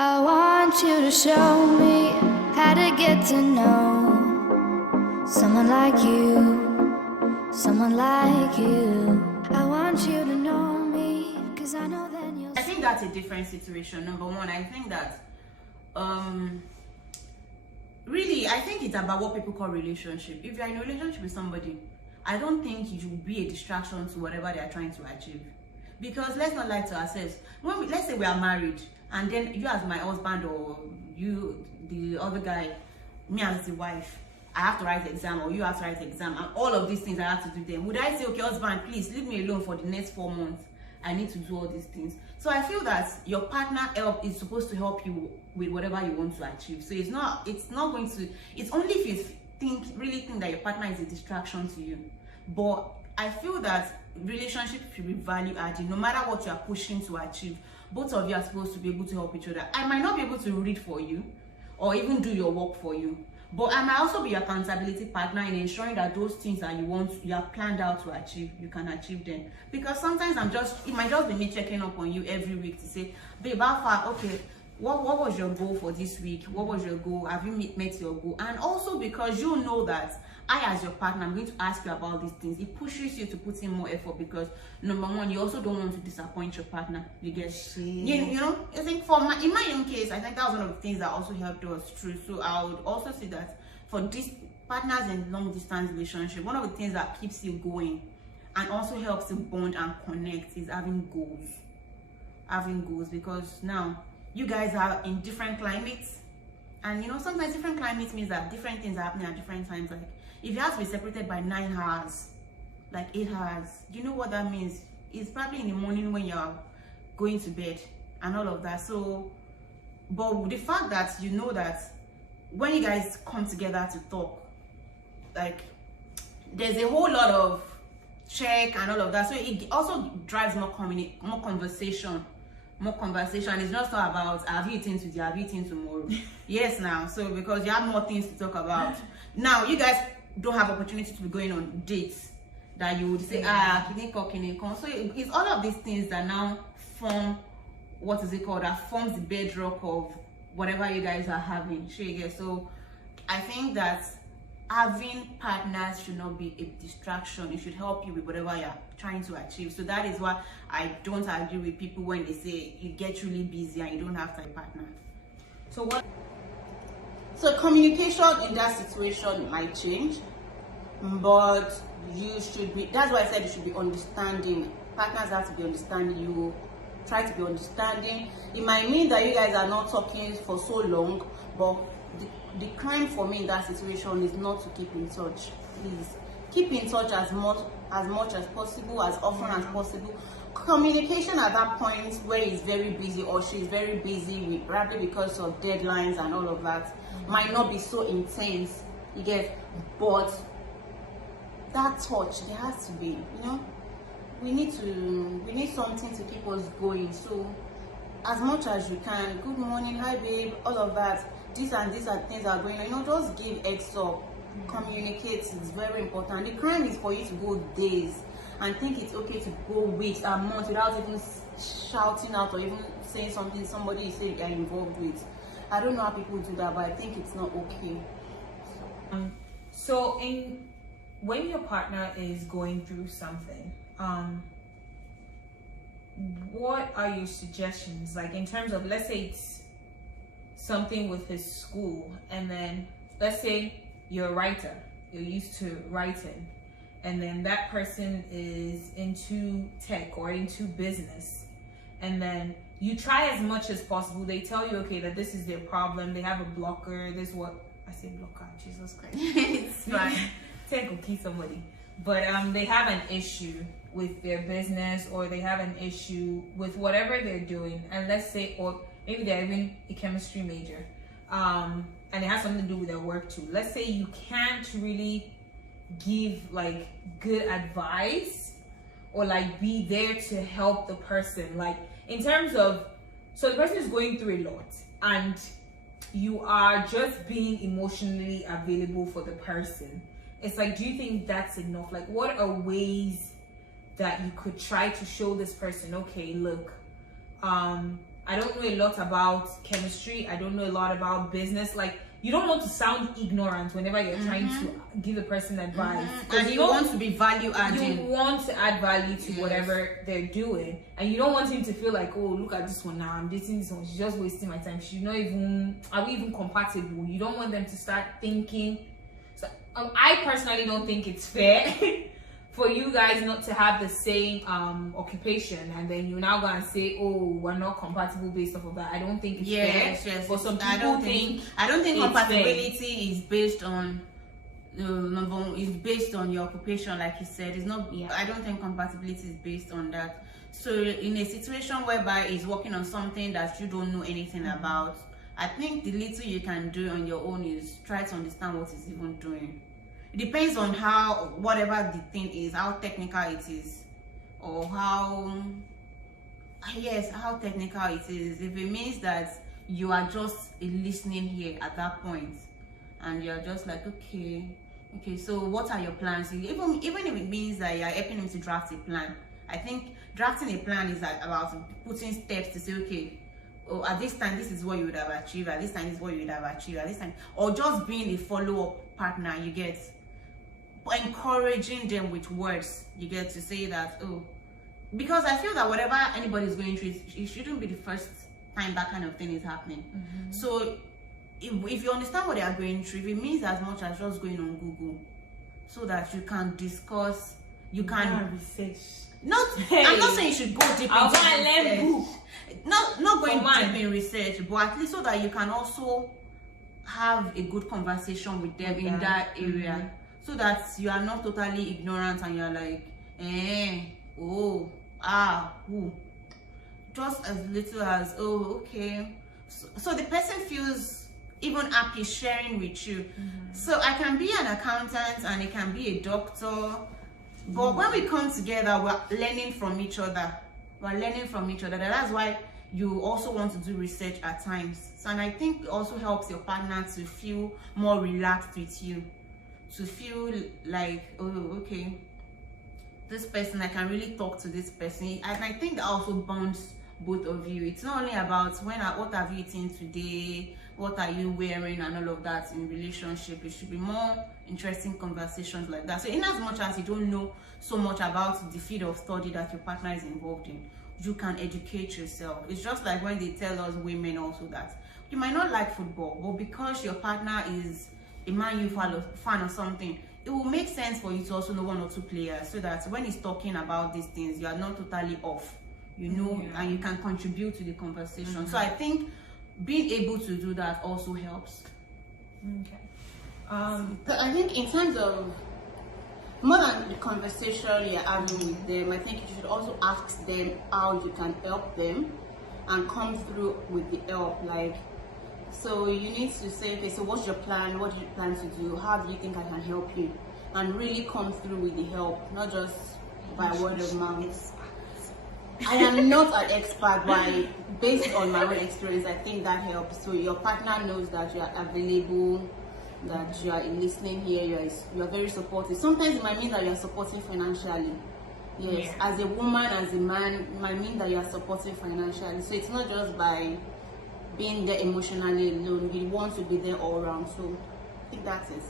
I want you to show me how to get to know someone like you, someone like you. I want you to know me, cause I know then you'll. I think that's a different situation. Number one, I think that really, I think it's about what people call relationship. If you're in a relationship with somebody, I don't think you should be a distraction to whatever they are trying to achieve. Because let's not lie to ourselves. Let's say we are married, and then you as my husband or you, the other guy, me as the wife, I have to write the exam or you have to write the exam, and all of these things I have to do them. Would I say, okay, husband, please leave me alone for the next 4 months? I need to do all these things. So I feel that your partner is supposed to help you with whatever you want to achieve. So it's not going to, it's only if you really think that your partner is a distraction to you. But I feel that relationship should be value adding. No matter what you are pushing to achieve, both of you are supposed to be able to help each other. I might not be able to read for you or even do your work for you, but I might also be your accountability partner in ensuring that those things that you have planned out to achieve, you can achieve them. Because sometimes it might just be me checking up on you every week to say, babe, how far? Okay, what was your goal for this week? What was your goal? Have you met your goal? And also because you know that I, as your partner, I'm going to ask you about these things. It pushes you to put in more effort because, number one, you also don't want to disappoint your partner. You get, you know. I think in my own case, I think that was one of the things that also helped us through. So I would also say that for these partners in long distance relationship, one of the things that keeps you going and also helps you bond and connect is having goals. Having goals, because now you guys are in different climates, and you know sometimes different climates means that different things are happening at different times. Like if you have to be separated by 9 hours, like 8 hours, you know what that means? It's probably in the morning when you're going to bed and all of that. So, but the fact that you know that when you guys come together to talk, like there's a whole lot of check and all of that. So it also drives more conversation. It's not so about have you eaten today, have you eaten tomorrow. Yes, now, so because you have more things to talk about. Now you guys don't have opportunity to be going on dates that you would say, kiniko. So it's all of these things that now form, what is it called, that forms the bedrock of whatever you guys are having. So I think that having partners should not be a distraction. It should help you with whatever you're trying to achieve. So that is why I don't agree with people when they say you get really busy and you don't have a partner. So communication in that situation might change, but you should be, that's why I said you should be understanding. Partners have to be understanding. You try to be understanding. It might mean that you guys are not talking for so long, but the crime for me in that situation is not to keep in touch. Please keep in touch as much as possible, as often as possible. Communication at that point where he's very busy or she's very busy, probably because of deadlines and all of that, might not be so intense. You get, but that touch, there has to be. You know, we need something to keep us going. So as much as you can, good morning, hi babe, all of that. These are things are going on. You know, just give heads up. Communicate is very important. The crime is for you to go days and think it's okay to go weeks and months without even shouting out or even saying something somebody you say you're involved with. I don't know how people do that, but I think it's not okay. So when your partner is going through something, what are your suggestions? Like in terms of, let's say it's something with his school, and then let's say you're a writer, you're used to writing, and then that person is into tech or into business, and then you try as much as possible. They tell you, okay, that this is their problem, they have a blocker, this what I say blocker, Jesus Christ. It's fine. Tech will kill somebody. But they have an issue with their business, or they have an issue with whatever they're doing, and let's say, or maybe they're even a chemistry major, and it has something to do with their work too. Let's say you can't really give like good advice or like be there to help the person, like in terms of, so the person is going through a lot and you are just being emotionally available for the person. It's like, do you think that's enough? Like, what are ways that you could try to show this person, okay, look, I don't know a lot about chemistry. I don't know a lot about business. Like, you don't want to sound ignorant whenever you're trying to give a person advice. And you want to be value adding. You want to add value to whatever they're doing, and you don't want him to feel like, oh, look at this one now, I'm dating this one, she's just wasting my time. She's not even, are we even compatible? You don't want them to start thinking. So I personally don't think it's fair for you guys not to have the same occupation, and then you now go and say, oh, we're not compatible based off of that. I don't think it's fair. Yes. But some people I don't think it's compatibility is based on is based on your occupation, like you said. It's not. I don't think compatibility is based on that. So in a situation whereby he's working on something that you don't know anything about, I think the little you can do on your own is try to understand what he's even doing. It depends on how, whatever the thing is, how technical it is, or how technical it is. If it means that you are just a listening here at that point, and you're just like, okay, so what are your plans? Even if it means that you're helping him to draft a plan, I think drafting a plan is like about putting steps to say, okay, oh, at this time this is what you would have achieved, at this time this is what you would have achieved, at this time, or just being a follow-up partner. You get, encouraging them with words, you get to say that, oh, because I feel that whatever anybody is going through, it shouldn't be the first time that kind of thing is happening. So if you understand what they are going through, if it means as much as just going on Google so that you can discuss, you can research. I'm not saying you should go deep into research. Book. Not going deep in research, but at least so that you can also have a good conversation with them in that area, so that you are not totally ignorant and you're like, just as little as, oh, okay. So the person feels even happy sharing with you. So I can be an accountant and it can be a doctor, but when we come together, we're learning from each other. That's why you also want to do research at times. So, and I think it also helps your partner to feel more relaxed with you, to feel like, oh, okay, this person, I can really talk to this person. And I think that also bonds both of you. It's not only about what have you eaten today, what are you wearing, and all of that in relationship. It should be more interesting conversations like that. So in as much as you don't know so much about the field of study that your partner is involved in, you can educate yourself. It's just like when they tell us women also that you might not like football, but because your partner is a Man U fan or something, it will make sense for you to also know one or two players, so that when he's talking about these things, you are not totally off, you know, and you can contribute to the conversation. So I think being able to do that also helps. I think in terms of more than the conversation you're having with them, I think you should also ask them how you can help them and come through with the help. Like, so you need to say, okay, so what's your plan? What do you plan to do? How do you think I can help you? And really come through with the help, not just by word of mouth. I am not an expert, but based on my own experience, I think that helps. So your partner knows that you are available, that you are listening here, you are very supportive. Sometimes it might mean that you are supporting financially. Yes, as a woman, as a man, it might mean that you are supporting financially. So it's not just by being there emotionally alone. We want to be there all around. So I think that's it.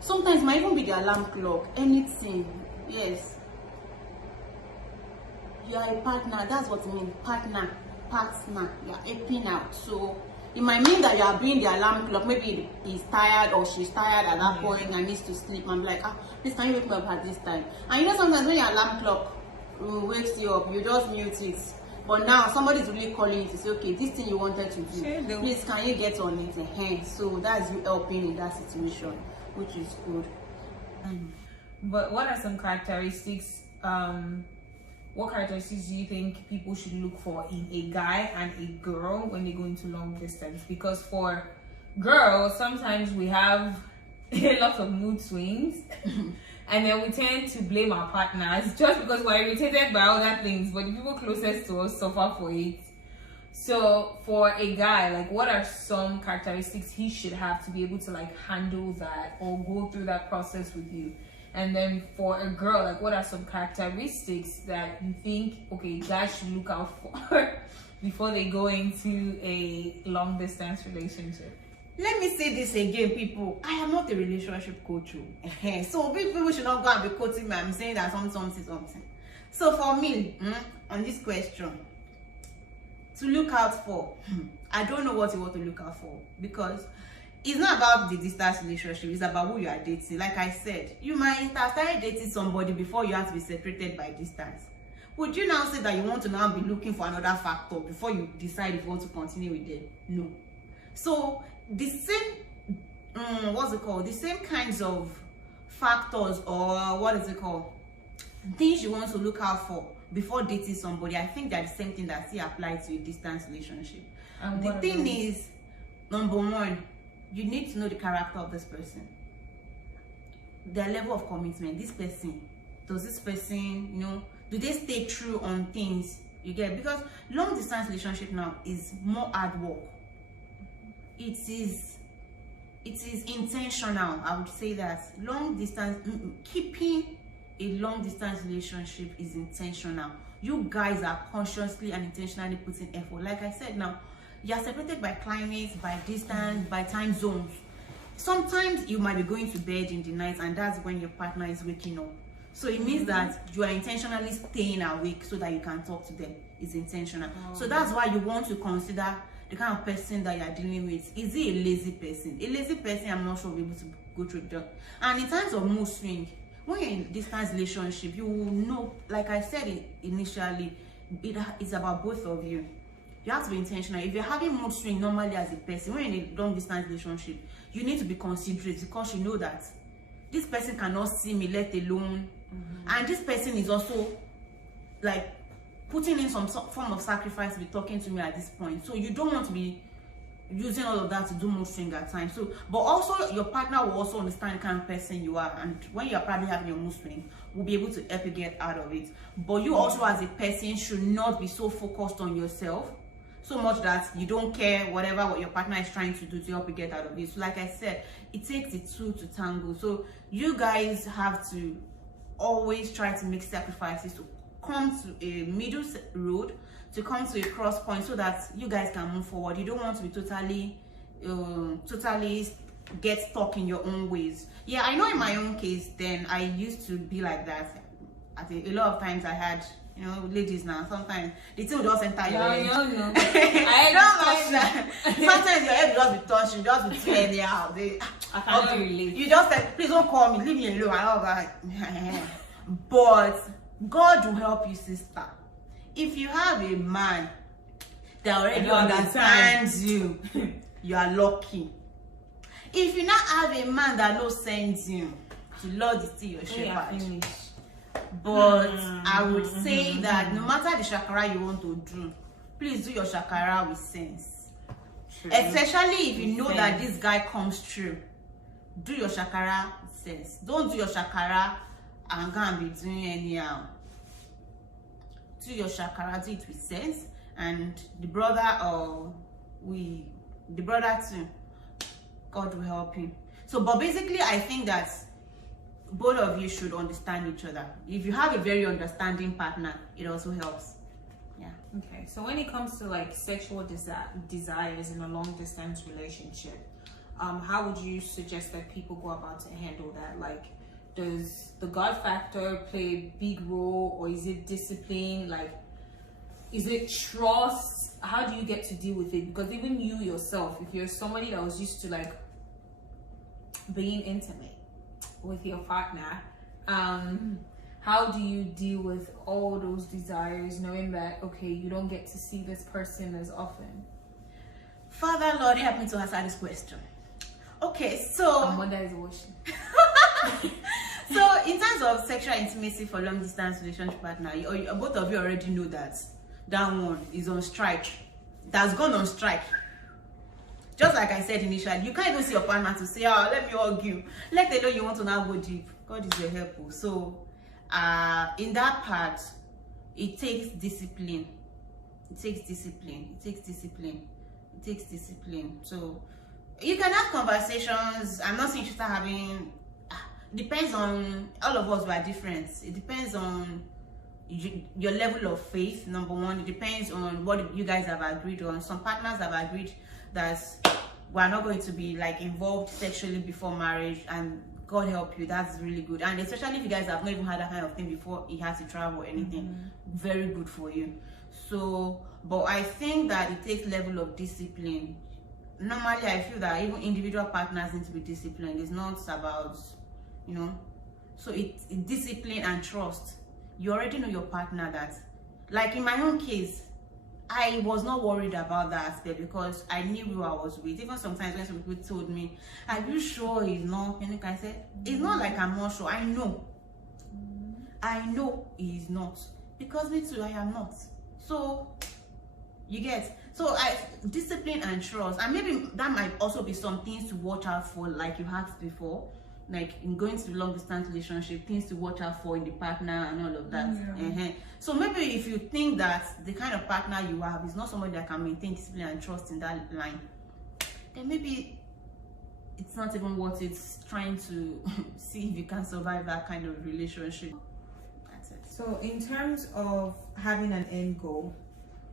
Sometimes it might even be the alarm clock, anything. Yes. You are a partner, that's what I mean. Partner, you are helping out. So it might mean that you are being the alarm clock. Maybe he's tired or she's tired at that point and needs to sleep. I'm like, please, can you wake me up at this time? And you know, sometimes when your alarm clock wakes you up, you just mute it. But now somebody's really calling you to say, okay, this thing you wanted to do, please, can you get on it? So that's you helping in that situation, which is good. But what are some characteristics? What characteristics do you think people should look for in a guy and a girl when they go into long distance? Because for girls, sometimes we have a lot of mood swings and then we tend to blame our partners just because we're irritated by other things, but the people closest to us suffer for it. So for a guy, like, what are some characteristics he should have to be able to like handle that or go through that process with you? And then for a girl, like, what are some characteristics that you think, okay, guys should look out for before they go into a long distance relationship? Let me say this again, people. I am not a relationship coach. So people should not go and be quoting me. I'm saying that something. So for me, on this question, to look out for, I don't know what you want to look out for, because it's not about the distance relationship, it's about who you are dating. Like I said, you might have started dating somebody before you have to be separated by distance. Would you now say that you want to now be looking for another factor before you decide if you want to continue with them? No. So the same the same kinds of factors, or things you want to look out for before dating somebody, I think that's the same thing that still applies to a distance relationship. The thing is, number one, you need to know the character of this person, their level of commitment. This person, does this person, do they stay true on things? You get? Because long distance relationship now is more hard work. It is intentional. I would say that long distance, keeping a long distance relationship is intentional. You guys are consciously and intentionally putting effort. Like I said, now you are separated by climate, by distance, by time zones. Sometimes you might be going to bed in the night, and that's when your partner is waking up. So it means that you are intentionally staying awake so that you can talk to them. It's intentional. So that's why you want to consider the kind of person that you are dealing with. Is he a lazy person? A lazy person, I'm not sure will be able to go through that. And in terms of mood swing, when you're in a distance relationship, you will know, like I said initially, it's about both of you. You have to be intentional. If you're having mood swing normally as a person, when you're in a long distance relationship, you need to be considerate, because you know that this person cannot see me, let alone, and this person is also like putting in some form of sacrifice to be talking to me at this point. So you don't want to be using all of that to do mood swing at times. So, but also your partner will also understand the kind of person you are, and when you're probably having your mood swing, will be able to help you get out of it. But you also as a person should not be so focused on yourself so much that you don't care what your partner is trying to do to help you get out of it. So like I said, it takes the two to tango. So you guys have to always try to make sacrifices to come to a middle road, to come to a cross point, so that you guys can move forward. You don't want to be totally get stuck in your own ways. Yeah, I know in my own case, then I used to be like that. A lot of times I had, ladies now, sometimes the thing will just enter your head. I don't mind that. Sometimes your head will just be touching, just be too anyhow. I cannot relate. You just said, please don't call me, leave me alone. I don't like, but God will help you, sister. If you have a man that already understands you, you are lucky. If you not have a man that no sends you, the Lord is still your shepherd. But I would say that no matter the shakara you want to do, please do your shakara with sense. True. Especially if you know that this guy comes true. Do your shakara with sense. Don't do your shakara and go and be doing anyhow. Do your shakara, do it with sense, and the brother too, God will help him. So, but basically, I think that both of you should understand each other. If you have a very understanding partner, it also helps. Yeah. Okay. So when it comes to like sexual desires in a long distance relationship, how would you suggest that people go about to handle that? Like, does the God factor play a big role, or is it discipline? Like, is it trust? How do you get to deal with it? Because even you yourself, if you're somebody that was used to like being intimate with your partner, how do you deal with all those desires, knowing that, okay, you don't get to see this person as often? Father, Lord, help me to answer this question. Okay, so Mother is watching. So in terms of sexual intimacy for long distance relationship partner, both of you already know that one is on strike. That's gone on strike. Just like I said initially, you can't even see your partner to say, oh, let me hug you. Let alone you want to now go deep. God is your help. So in that part, it takes discipline. It takes discipline. It takes discipline. It takes discipline. So you can have conversations. I'm not saying you start having depends on, all of us, we are different. It depends on your level of faith, number one. It depends on what you guys have agreed on. Some partners have agreed that we're not going to be like involved sexually before marriage, and God help you, that's really good. And especially if you guys have not even had that kind of thing before he has to travel or anything, very good for you. So, but I think that it takes level of discipline. Normally I feel that even individual partners need to be disciplined. It's not about, you know, so it's discipline and trust. You already know your partner. That, like in my own case, I was not worried about that aspect because I knew who I was with. Even sometimes when some people told me, "Are you sure he's not?" And I said, "It's not like I'm not sure. I know. I know he's not, because me too, I am not." So you get, so discipline and trust, and maybe that might also be some things to watch out for, like you asked before, like in going to long distance relationship, things to watch out for in the partner and all of that. So maybe if you think that the kind of partner you have is not somebody that can maintain discipline and trust in that line, then maybe it's not even worth it trying to see if you can survive that kind of relationship. That's it. So in terms of having an end goal,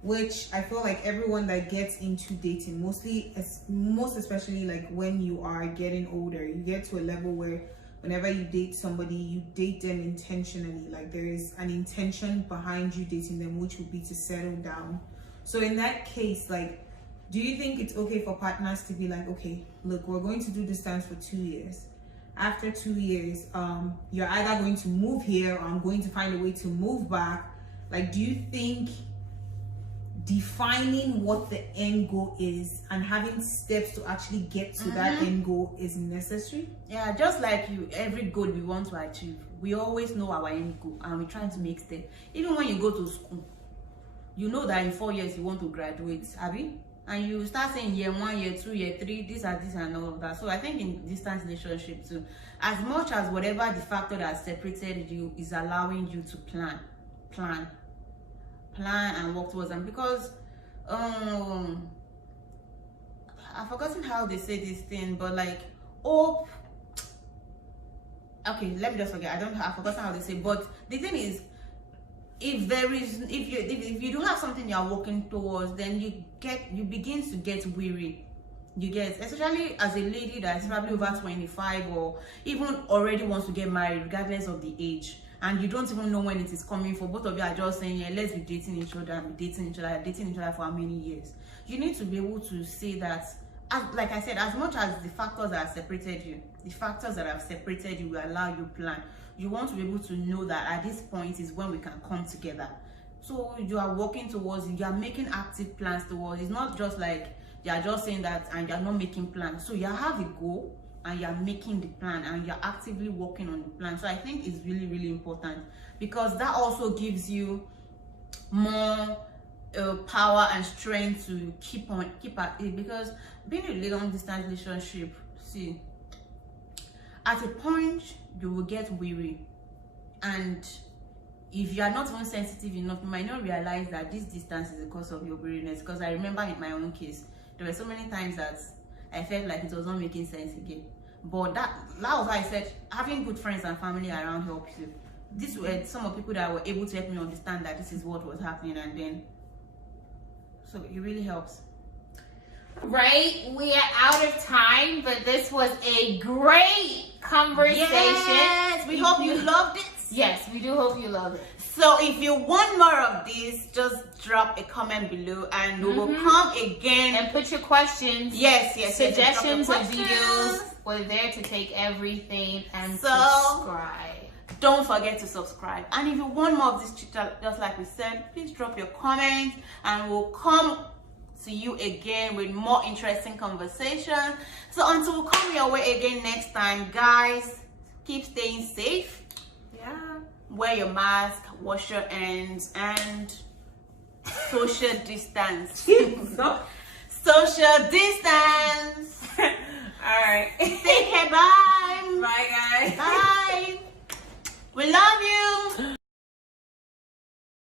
which I feel like everyone that gets into dating, most especially like when you are getting older, you get to a level where whenever you date somebody, you date them intentionally. Like there is an intention behind you dating them, which would be to settle down. So in that case, like, do you think it's okay for partners to be like, okay, look, we're going to do this dance for 2 years. After 2 years, you're either going to move here or I'm going to find a way to move back. Like, do you think defining what the end goal is and having steps to actually get to that end goal is necessary? Yeah, just like you, every goal we want to achieve, we always know our end goal and we're trying to make steps. Even when you go to school, you know that in 4 years you want to graduate, Abby, and you start saying year 1, year 2, year 3, this and all of that. So I think in distance relationship too, as much as whatever the factor that separated you is allowing you to plan and work towards them, because I've forgotten how they say this thing, but like hope, okay, let me just forget, I've forgotten how they say, but the thing is, if you do have something you're working towards, then you begin to get weary. You get, especially as a lady that's probably over 25 or even already wants to get married, regardless of the age, and you don't even know when it is coming for. Both of you are just saying, yeah, let's be dating each other for how many years. You need to be able to say that, like I said, as much as the factors that have separated you will allow you plan, you want to be able to know that at this point is when we can come together. So you are working towards it, you are making active plans towards it. It's not just like you are just saying that and you are not making plans. So you have a goal and you're making the plan and you're actively working on the plan. So I think it's really, really important, because that also gives you more power and strength to keep at it. Because being in a long distance relationship, see, at a point you will get weary, and if you are not even sensitive enough, you might not realize that this distance is the cause of your weariness. Because I remember in my own case, there were so many times that I felt like it was not making sense again. But that was why I said having good friends and family around helps you. These were some of the people that were able to help me understand that this is what was happening, and then so it really helps. Right, we are out of time, but this was a great conversation. Yes, we hope you loved it. Yes, we do hope you love it. So if you want more of this, just drop a comment below and we will come again. And put your questions. Yes. Suggestions of videos. We're there to take everything, and subscribe. Don't forget to subscribe. And if you want more of this chit-chat, just like we said, please drop your comments and we'll come to you again with more interesting conversation. So until we come your way again next time, guys, keep staying safe. Wear your mask, wash your hands, and social distance. Social distance. All right. Take care. Bye. Bye, guys. Bye. We love you.